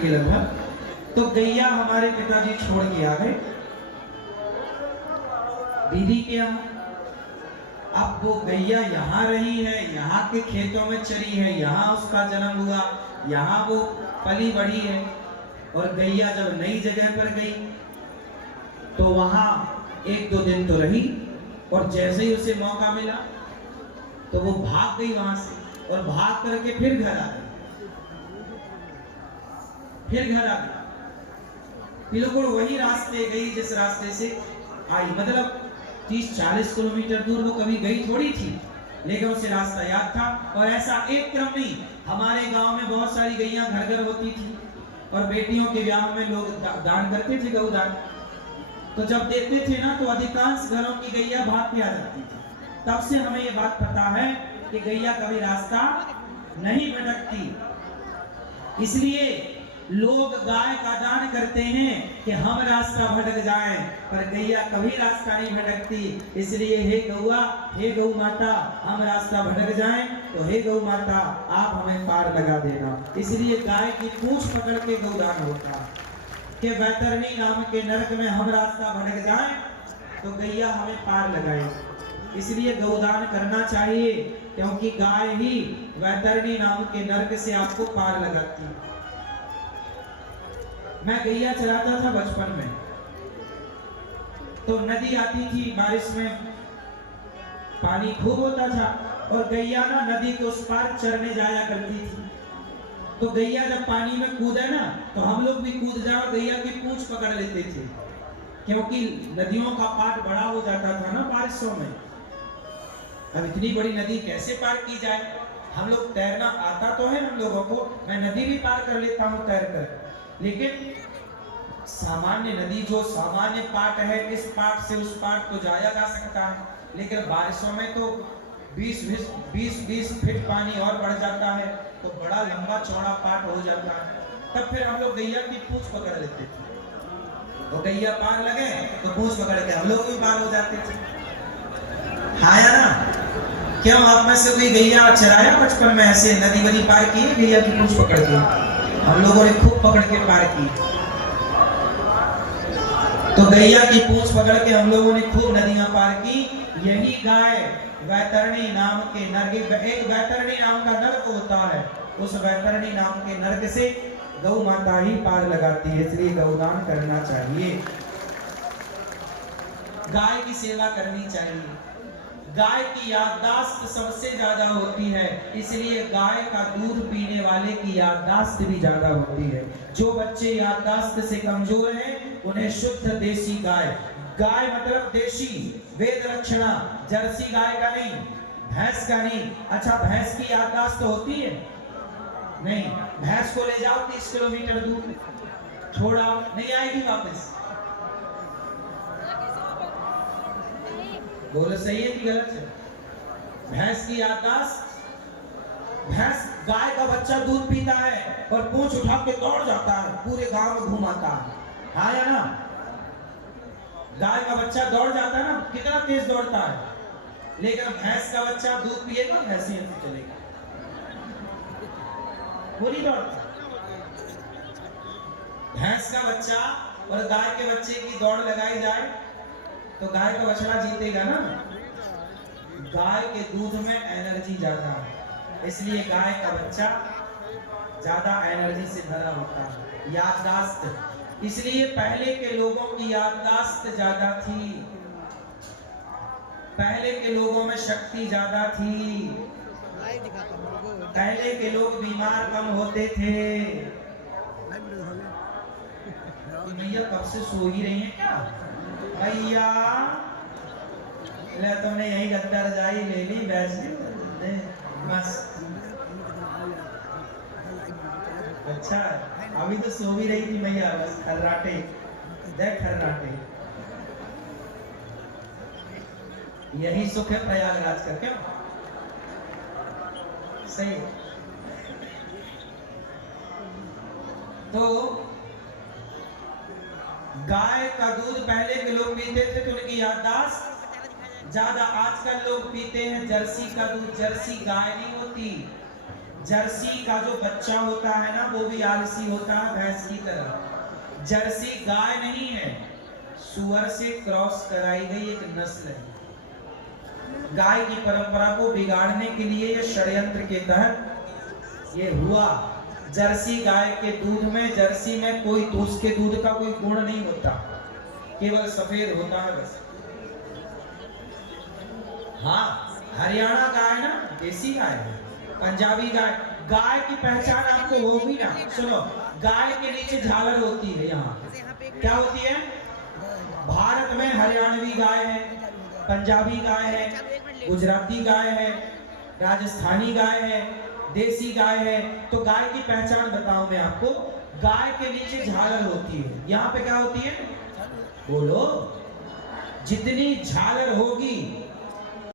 के लगभग। तो गैया हमारे पिताजी छोड़ के आ गए दीदी के यहाँ। अब वो गैया यहाँ रही है, यहाँ के खेतों में चरी है, यहाँ उसका जन्म हुआ, यहाँ वो पली बढ़ी है। और गैया जब नई जगह पर गई तो वहां एक दो दिन तो रही, और जैसे ही उसे मौका मिला तो वो भाग गई वहां से, और भाग करके फिर घर आ गई, फिर घर आ गई। बिल्कुल वही रास्ते गई जिस रास्ते से आई, मतलब 30-40 किलोमीटर दूर वो कभी गई थोड़ी थी, लेकिन उसे रास्ता याद था। और ऐसा एक क्रम नहीं, हमारे गांव में बहुत सारी गैया घर घर होती थी, और बेटियों के ब्याह में लोग दान करते थे, गौदान। तो जब देते थे ना तो अधिकांश घरों की गैया भाग के आ जाती थी। तब से हमें ये बात पता है कि गैया कभी रास्ता नहीं भटकती। इसलिए लोग गाय का दान करते हैं कि हम रास्ता भटक जाएं, पर गैया कभी रास्ता नहीं भटकती। इसलिए हे गौआ, हे गौ माता, हम रास्ता भटक जाएं तो हे गौ माता आप हमें पार लगा देना। इसलिए गाय की पूंछ पकड़ के गौदान होता कि वैतरणी नाम के नरक में हम रास्ता भटक जाएं तो गैया हमें पार लगाए। इसलिए गौदान करना चाहिए, क्योंकि गाय ही वैतरणी नाम के नरक से आपको पार लगाती है। मैं गैया चराता था बचपन में, तो नदी आती थी, बारिश में पानी खूब होता था, और गैया ना नदी के उस पार चरने जाया करती थी। तो गैया जब पानी में कूदे ना तो हम लोग भी कूद जाए और गैया की पूंछ पकड़ लेते थे, क्योंकि नदियों का पाट बड़ा हो जाता था ना बारिशों में। अब इतनी बड़ी नदी कैसे पार की जाए? हम लोग तैरना आता तो है हम लोगों को, मैं नदी भी पार कर लेता हूँ तैर कर, लेकिन सामान्य नदी जो सामान्य पाट है, इस पाट से उस पाट तो जाया जा सकता है, लेकिन बारिशों में तो 20-20 फीट पानी और बढ़ जाता है, तो बड़ा लंबा चौड़ा पाट हो जाता है। तब फिर हम लोग गैया की पूंछ पकड़ लेते थे, तो गैया पार लगे तो पूंछ पकड़ के हम लोग भी पार हो जाते थे। हाँ या ना? क्यों आप में से कोई गैया चराया बचपन में, ऐसे नदी वदी पार की है गैया की पूंछ पकड़ के? हम लोगों ने खूब पकड़ के पार की। तो गैया की पूंछ पकड़ के हम लोगों ने खूब नदियां पार की। यही गाय वैतरणी नाम के नरक, एक वैतरणी नाम का नरक होता है, उस वैतरणी नाम के नरक से गौ माता ही पार लगाती है। इसलिए गौदान करना चाहिए, गाय की सेवा करनी चाहिए। गाय की याददाश्त सबसे ज्यादा होती है, इसलिए गाय का दूध पीने वाले की याददाश्त भी ज्यादा होती है। जो बच्चे याददाश्त से कमजोर हैं उन्हें शुद्ध देसी गाय, गाय मतलब देशी, वेद लक्षणा, जर्सी गाय का नहीं, भैंस का नहीं। अच्छा, भैंस की याददाश्त होती है? नहीं। भैंस को ले जाओ 30 किलोमीटर दूर, छोड़ा नहीं आएगी वापस। बोलो सही है कि गलत है? भैंस की याददाश्त, भैंस, गाय का बच्चा दूध पीता है और पूंछ उठा के दौड़ जाता है, पूरे गांव में घुमाता है। हाँ या ना? गाय का बच्चा दौड़ जाता है ना, कितना तेज दौड़ता है, लेकिन भैंस का बच्चा दूध पिएगा, भैंसियत से चलेगा, वो नहीं दौड़ता। भैंस का बच्चा और गाय के बच्चे की दौड़ लगाई जाए तो गाय का बछड़ा जीतेगा ना। गाय के दूध में एनर्जी ज्यादा है, इसलिए गाय का बच्चा ज्यादा एनर्जी से भरा होता है। याददाश्त, इसलिए पहले के लोगों की याददाश्त ज्यादा थी, पहले के लोगों में शक्ति ज्यादा थी, पहले के लोग बीमार कम होते थे। भैया कब से सो ही रही हैं क्या? भैया तुमने यही गद्दा रजाई ले ली, बैठ ली बस। अच्छा, अभी तो सो भी रही थी भैया, बस खर्राटे, देख खर्राटे। यही सुख है प्रयागराज का, क्यों? सही। तो गाय का दूध पहले के लोग पीते थे तो उनकी याददाश्त ज्यादा। आजकल लोग पीते हैं जर्सी का दूध, जर्सी गाय नहीं होती, जर्सी का जो बच्चा होता है ना वो भी आलसी होता है भैंस की तरह। जर्सी गाय नहीं है, सुअर से क्रॉस कराई गई एक नस्ल है। गाय की परंपरा को बिगाड़ने के लिए ये षड्यंत्र के तहत ये हुआ। जर्सी गाय के दूध में, जर्सी में कोई तो उसके दूध का कोई गुण नहीं होता, केवल सफेद होता है बस। हाँ, हरियाणा गाय ना देसी गाय है, पंजाबी गाय। गाय की पहचान आपको होगी ना, सुनो, गाय के नीचे झालर होती है, यहाँ क्या होती है? भारत में हरियाणवी गाय है, पंजाबी गाय है, गुजराती गाय है, राजस्थानी गाय है, देसी गाय है। तो गाय की पहचान बताऊं मैं आपको, गाय के नीचे झालर होती है, यहाँ पे क्या होती है? बोलो, जितनी झालर होगी